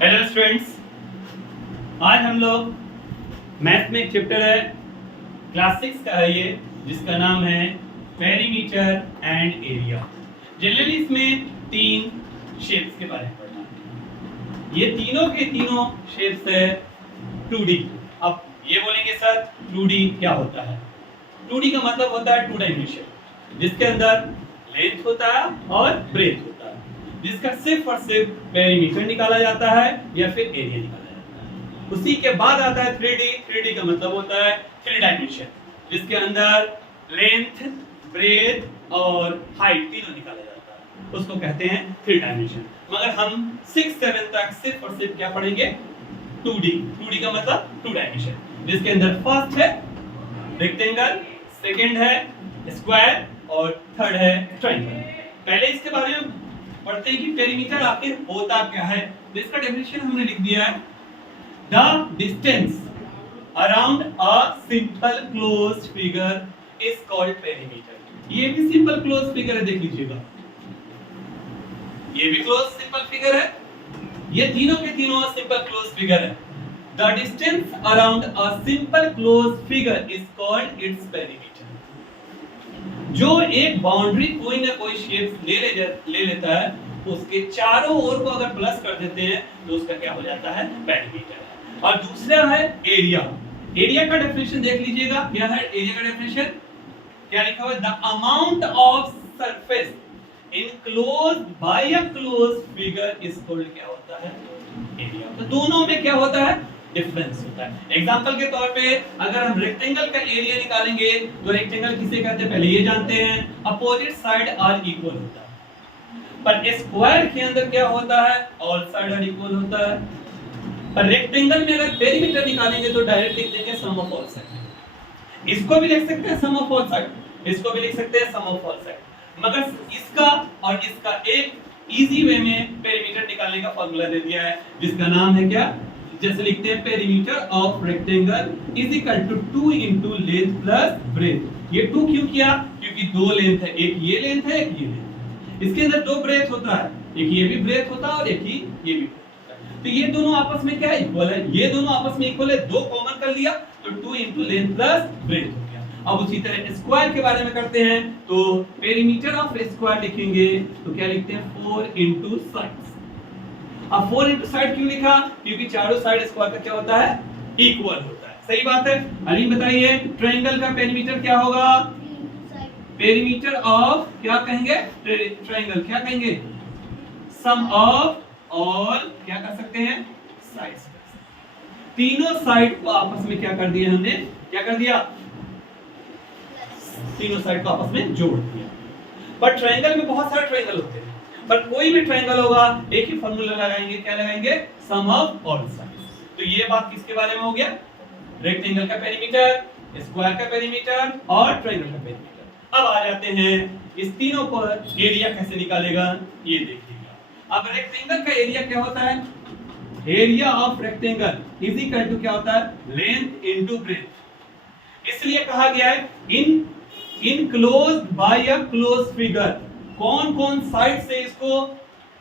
Hello students, आज हम लोग मैथ में एक चैप्टर है क्लास 6 का है ये, जिसका नाम है पेरीमीटर एंड एरिया। जनरली इसमें तीन शेप्स के बारे में पढ़ना है। ये तीनों के तीनों शेप्स है 2D। अब ये बोलेंगे सर 2D क्या होता है? 2D का मतलब होता है 2 डायमेंशन, जिसके अंदर लेंथ होता है और ब्रेथ होता है, जिसका सिर्फ और सिर्फ पेरीमीटर निकाला जाता है या फिर एरिया निकाला जाता है। उसी के बाद आता है 3D। 3D का मतलब होता है 3 डायमेंशन, जिसके अंदर लेंथ, ब्रेथ और हाइट तीनों निकाला जाता है, उसको कहते हैं 3 डायमेंशन। मगर हम 6-7 तक सिर्फ और सिर्फ क्या पढ़ेंगे? 2D। 2D का मतलब 2 डायमेंशन, जिसके अंदर फर्स्ट है रेक्टेंगल, सेकंड है स्क्वायर और थर्ड है ट्रायंगल। पहले इसके बारे में पढ़ते हैं कि पेरीमीटर आखिर होता क्या है। तो इसका डेफिनेशन हमने लिख दिया है, the distance around a simple closed figure is called perimeter. ये भी सिंपल क्लोज्ड फिगर है, देख लीजिएगा, ये भी क्लोज्ड सिंपल फिगर है, ये तीनों के तीनों सिंपल क्लोज्ड फिगर है। The distance around a simple closed figure is called its perimeter. जो एक बाउंड्री कोई ना कोई शेप ले लेता है, उसके चारों ओर को अगर प्लस कर देते हैं तो उसका क्या हो जाता है? पेरीमीटर। और दूसरा है एरिया। एरिया का डेफिनेशन देख लीजिएगा, क्या है एरिया का डेफिनेशन? क्या लिखा हुआ है? The amount of surface enclosed by a closed figure is called क्या होता है? एरिया। तो दोनों में क्या होता है? डिफरेंस होता है। एग्जांपल के तौर पे अगर हम रेक्टेंगल का एरिया निकालेंगे तो रेक्टेंगल किसे कहते हैं पहले ये जानते हैं, अपोजिट साइड आर इक्वल होता है। पर स्क्वायर के अंदर क्या होता है? ऑल साइड आर इक्वल होता है। पर रेक्टेंगल में अगर पेरीमीटर निकालेंगे तो डायरेक्ट लिख देंगे सम ऑफ ऑल साइड। इसको भी लिख सकते हैं सम ऑफ ऑल साइड, इसको भी लिख सकते हैं सम ऑफ ऑल साइड। मगर इसका और इसका एक इजी वे में पेरीमीटर निकालने का फार्मूला दे दिया है, जिसका नाम है क्या? जैसे लिखते हैं perimeter of rectangle is equal to 2 into length plus breadth. ये 2 क्यों किया? क्योंकि दो लेंथ है, एक ये लेंथ है, एक ये लेंथ। इसके अंदर दो ब्रेथ होता है, एक ये भी ब्रेथ होता है और एक ही ये भी ब्रेथ होता है। तो ये दोनों आपस में क्या इक्वल है? ये दोनों आपस में इक्वल है, दो कॉमन कर लिया तो 2 इनटू लेंथ प्लस ब्रेथ हो गया। अब उसी तरह स्क्वायर के बारे में करते हैं, तो पेरीमीटर ऑफ स्क्वायर लिखेंगे तो क्या लिखते हैं? 4 इनटू साइड्स। अब 4 इनटू साइड क्यों लिखा? क्योंकि चारों साइड स्क्वायर का क्या होता है? इक्वल होता है। सही बात है। अली बताइए ट्रायंगल का पेरीमीटर क्या होगा? पेरीमीटर ऑफ क्या कहेंगे? ट्रायंगल क्या कहेंगे? सम ऑफ ऑल क्या कर सकते हैं? साइड्स। तीनों साइड को आपस में क्या कर दिया हमने? क्या कर दिया? तीनों साइड को आपस में जोड़ दिया। पर ट्रायंगल में बहुत सारे ट्रायंगल होते हैं, पर कोई भी ट्रायंगल होगा एक ही फार्मूला लगाएंगे, क्या लगाएंगे? सम ऑफ ऑल साइड्स। तो ये बात किसके बारे में हो गया? रेक्टेंगल का पेरीमीटर, स्क्वायर का पेरीमीटर और ट्रायंगल का पेरीमीटर। अब आ जाते हैं इस तीनों पर एरिया कैसे निकालेगा, ये देखिएगा। अब रेक्टेंगल का एरिया क्या होता है? Area of rectangle is equal to क्या होता है? Length into breadth. इसलिए कहा गया है enclosed by a closed figure. कौन कौन साइड से इसको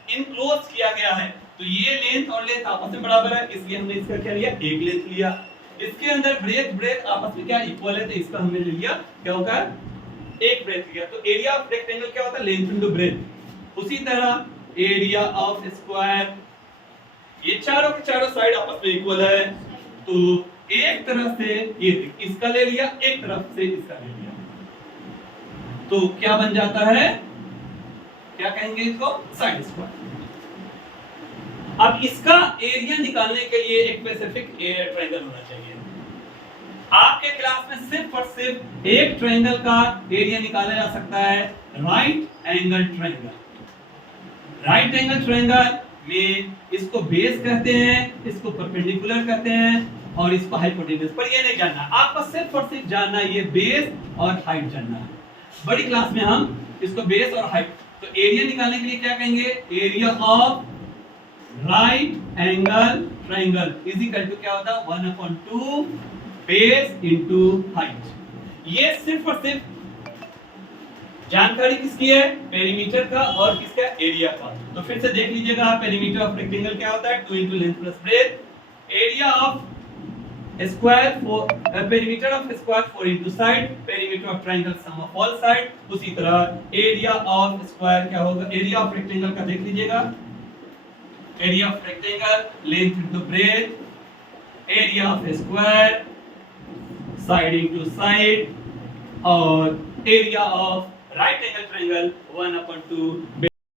इनक्लोज किया गया है? तो ये लेंथ और लेंथ आपस में बराबर है, इसलिए हमने इसका क्या लिया? एक लेंथ लिया। इसके अंदर ब्रेथ ब्रेथ आपस में क्या इक्वल है, तो इसका हमने ले लिया क्या होगा? एक ब्रेथ लिया। तो एरिया ऑफ रेक्टेंगल क्या होता है? Length into breath. उसी तरह एरिया ऑफ स्क्वायर, ये चारों के चारों साइड आपस में इक्वल है, तो एक तरफ से ये इसका ले लिया, एक तरफ से इसका ले लिया, तो क्या बन जाता है? क्या कहेंगे इसको? Side square. अब इसका एरिया निकालने के लिए एक स्पेसिफिक ट्रायंगल होना चाहिए। आपके क्लास में सिर्फ और सिर्फ एक ट्रायंगल का एरिया निकाला जा सकता है, right angle triangle. Right angle triangle में इसको बेस कहते हैं, इसको परपेंडिकुलर कहते हैं और इसको हाइपोटेन्यूज। पर ये नहीं जानना आपको, सिर्फ और सिर्फ जानना ये बेस और हाइट जानना है। बड़ी क्लास में हम इसको बेस और हाइट, तो एरिया निकालने के लिए क्या कहेंगे? Area of right angle triangle is equal to क्या होता है? 1/2 बेस इनटू हाइट। ये सिर्फ और सिर्फ जानकारी किसकी है? पेरीमीटर का और किसका? एरिया का। तो फिर से देख लीजिएगा, पेरीमीटर ऑफ रेक्टेंगल क्या होता है? 2 into length plus breadth. Area of square perimeter of square 4 into side, perimeter of triangle sum of all side. उसी तरह एरिया ऑफ स्क्वायर क्या होगा? एरिया ऑफ रेक्टेंगल का देख लीजिएगा, area of rectangle length into breadth, area of square side into side, और area of right angle triangle 1/2